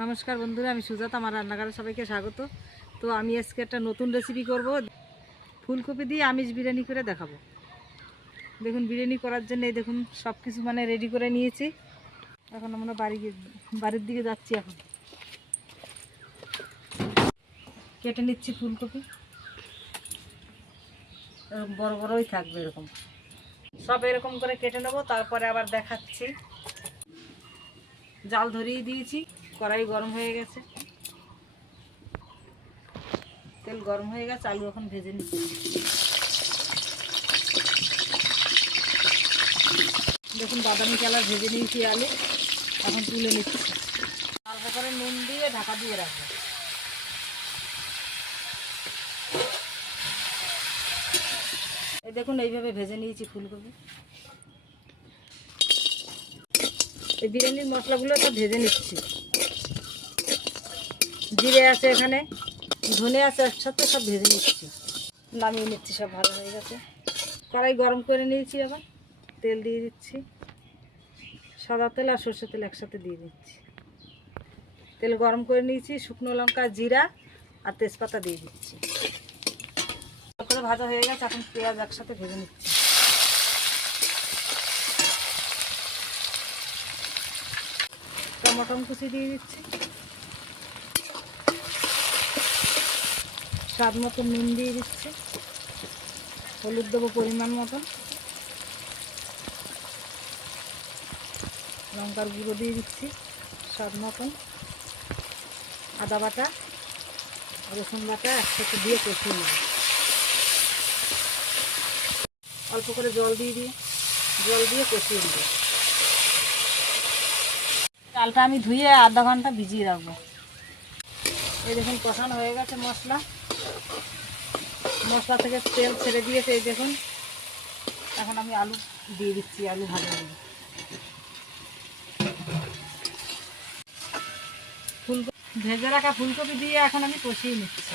নমস্কার বন্ধুরা, আমি সুজাতা, আমার রান্নাঘরে সবাইকে স্বাগত। তো আমি আজকে একটা নতুন রেসিপি করব। ফুলকপি দিয়ে আমিষ বিরিয়ানি করে দেখাবো। দেখুন, বিরিয়ানি করার জন্য এই দেখুন সব কিছু মানে রেডি করে নিয়েছি। এখন আমরা বাড়ি বাড়ির দিকে যাচ্ছি এখন। কেটে নিচ্ছি ফুলকপি। বড় বড়ই থাকবে এরকম। সব এরকম করে কেটে নেব, তারপরে আবার দেখাচ্ছি। জাল ধরিয়ে দিয়েছি। কড়াই গরম হয়ে গেছে। তেল গরম হয়ে গেছে, আলু এখন ভেজে নিচ্ছি। দেখুন, বাদামি কালার ভেজে নিয়েছি আলু, এখন তুলে নিচ্ছি। হালকা করে নুন দিয়ে ঢাকা দিয়ে রাখব। এই দেখুন, এইভাবে ভেজে নিয়েছি ফুলকপি। এই বিরিয়ানির মশলাগুলো সব ভেজে নিচ্ছি। জিরে আছে এখানে, ধনে আছে, একসাথে সব ভেজে নিচ্ছি। নামিয়ে নিচ্ছি, সব ভালো হয়ে গেছে। কড়াই গরম করে নিয়েছি আবার, তেল দিয়ে দিচ্ছি। সাদা তেল আর সর্ষের তেল একসাথে দিয়ে দিচ্ছি। তেল গরম করে নিয়েছি, শুকনো লঙ্কা, জিরা আর তেজপাতা দিয়ে দিচ্ছি। করে ভাজা হয়ে গেছে, এখন পেঁয়াজ একসাথে ভেজে নিচ্ছি। টমাটম কুচি দিয়ে দিচ্ছি। স্বাদ মতো নুন দিয়ে দিচ্ছি। হলুদ দেবো পরিমাণ মতন লঙ্কার গুঁড়ো দিয়ে দিচ্ছি স্বাদ মতন। আদা বাটা, রসুন বাটা একসাথে দিয়ে কষিয়ে নেব। অল্প করে জল দিয়ে দিয়ে, জল দিয়ে কষিয়ে দেবো চালটা আমি ধুয়ে আধা ঘণ্টা ভিজিয়ে রাখব। এই দেখুন কষানো হয়ে গেছে মশলা। মশলা থেকে তেল ছেড়ে দিয়েছে, এই দেখুন। এখন আমি আলু দিয়ে দিচ্ছি, আলু ভাজা ফুলকপি ভেজে রাখা ফুলকপি দিয়ে এখন আমি কষিয়ে নিচ্ছি।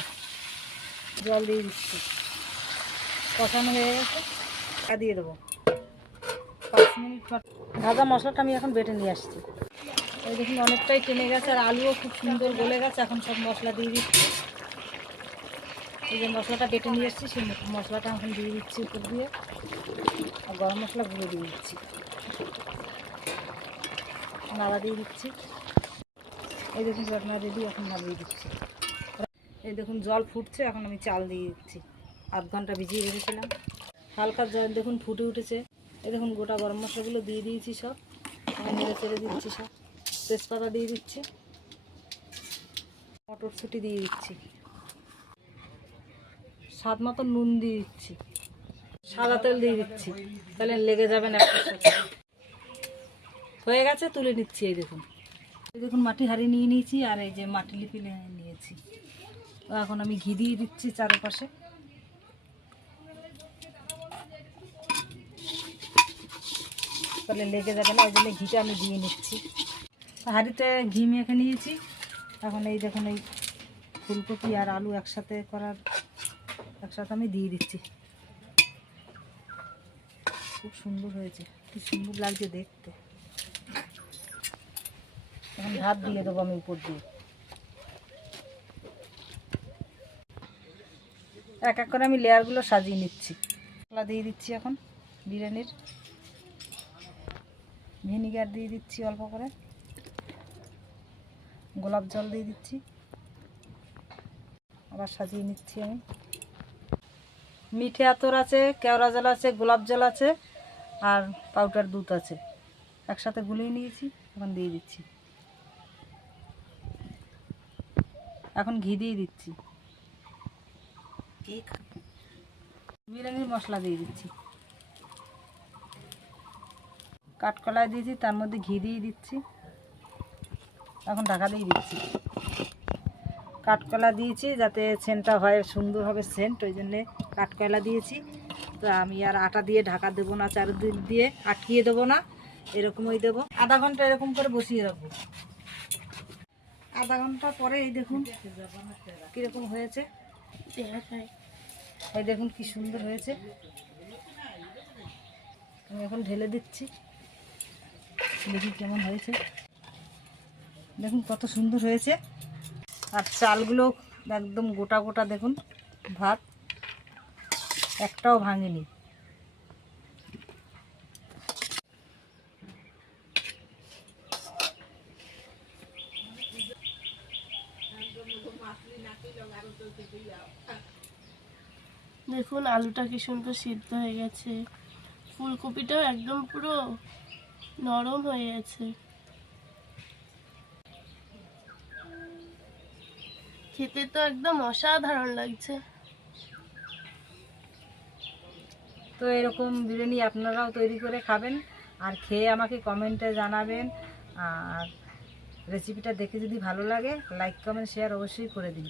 জল দিয়ে দিচ্ছি। কষানো হয়ে গেছে দিয়ে দেবো। পাঁচ মিনিট ভাজা মশলাটা আমি এখন বেটে নিয়ে আসছি। এই দেখুন, অনেকটাই টেনে গেছে, আর আলুও খুব সুন্দর গলে গেছে। এখন সব মশলা দিয়ে দিচ্ছি। এই যে মশলাটা বেটে নিয়ে এসেছি, সেই মশলাটা এখন দিয়ে দিচ্ছি উপর দিয়ে। আর গরম মশলা গুঁড়ো দিয়ে দিচ্ছি। নাড়া দিয়ে দিচ্ছি। এই দেখুন রান্না রেডি এখন নাড়িয়ে দিচ্ছি। এই দেখুন, জল ফুটছে, এখন আমি চাল দিয়ে দিচ্ছি। আধ ঘণ্টা ভিজিয়ে রেখেছিলাম। হালকা জল দেখুন ফুটে উঠেছে। এই দেখুন, গোটা গরম মশলাগুলো দিয়ে দিয়েছি সব। নেড়ে চেড়ে দিচ্ছি সব। তেজপাতা দিয়ে দিচ্ছি। মটরশুঁটি দিয়ে দিচ্ছি। স্বাদ মতো নুন দিয়ে দিচ্ছি। সাদা তেল দিয়ে দিচ্ছি। তাহলে লেগে যাবে না হয়ে গেছে, তুলে নিচ্ছি এই দেখুন। এই দেখুন, মাটি হাড়ি নিয়ে নিয়েছি আর এই যে মাটি লিপি নিয়ে নিয়েছি। এখন আমি ঘি দিয়ে দিচ্ছি চারপাশে। তাহলে লেগে যাবে না ওই জন্য ঘিটা আমি দিয়ে নিচ্ছি। হাঁড়িতে ঘি মেখে নিয়েছি। এখন এই দেখুন, এই ফুলকপি আর আলু একসাথে করার একসাথে আমি দিয়ে দিচ্ছি। খুব সুন্দর হয়েছে। কি সুন্দর লাগছে দেখতে। এখন ভাত দিয়ে দেবো আমি উপর দিয়ে। এক এক করে আমি লেয়ারগুলো সাজিয়ে নিচ্ছি। মশলা দিয়ে দিচ্ছি এখন বিরিয়ানির। ভিনিগার দিয়ে দিচ্ছি অল্প করে। গোলাপ জল দিয়ে দিচ্ছি। আবার সাজিয়ে নিচ্ছি আমি। মিঠে আতর আছে, কেওড়া জল আছে, গোলাপ জল আছে, আর পাউডার দুধ আছে। একসাথে গুলিয়ে নিয়েছি, এখন দিয়ে দিচ্ছি। এখন ঘি দিয়ে দিচ্ছি। বিরিয়ানির মশলা দিয়ে দিচ্ছি। কাঠকলায় দিয়েছি, তার মধ্যে ঘি দিয়ে দিচ্ছি। এখন ঢাকা দিয়ে দিচ্ছি। কাঠকলা দিয়েছি যাতে সেন্টটা হয় সুন্দর হবে সেন্ট, ওই জন্যে কাঠকলা দিয়েছি। তো আমি আর আটা দিয়ে ঢাকা দেবো না, চারিদিক দিয়ে আটকিয়ে দেবো না, এরকমই দেবো। আধা ঘণ্টা এরকম করে বসিয়ে রাখব। আধা ঘণ্টা পরে এই দেখুন কীরকম হয়েছে। এই দেখুন কি সুন্দর হয়েছে। আমি এখন ঢেলে দিচ্ছি। দেখি কেমন হয়েছে। দেখুন কত সুন্দর হয়েছে। আর চালগুলো একদম গোটা গোটা দেখুন, ভাত একটাও ভাঙেনি। দেখুন, আলুটা কি সুন্দর সিদ্ধ হয়ে গেছে। ফুলকপিটাও একদম পুরো নরম হয়ে গেছে। খেতে তো একদম অসাধারণ লাগছে। তো এরকম বিরিয়ানি আপনারাও তৈরি করে খাবেন আর খেয়ে আমাকে কমেন্টে জানাবেন। আর রেসিপিটা দেখে যদি ভালো লাগে লাইক কমেন্ট শেয়ার অবশ্যই করে দিন।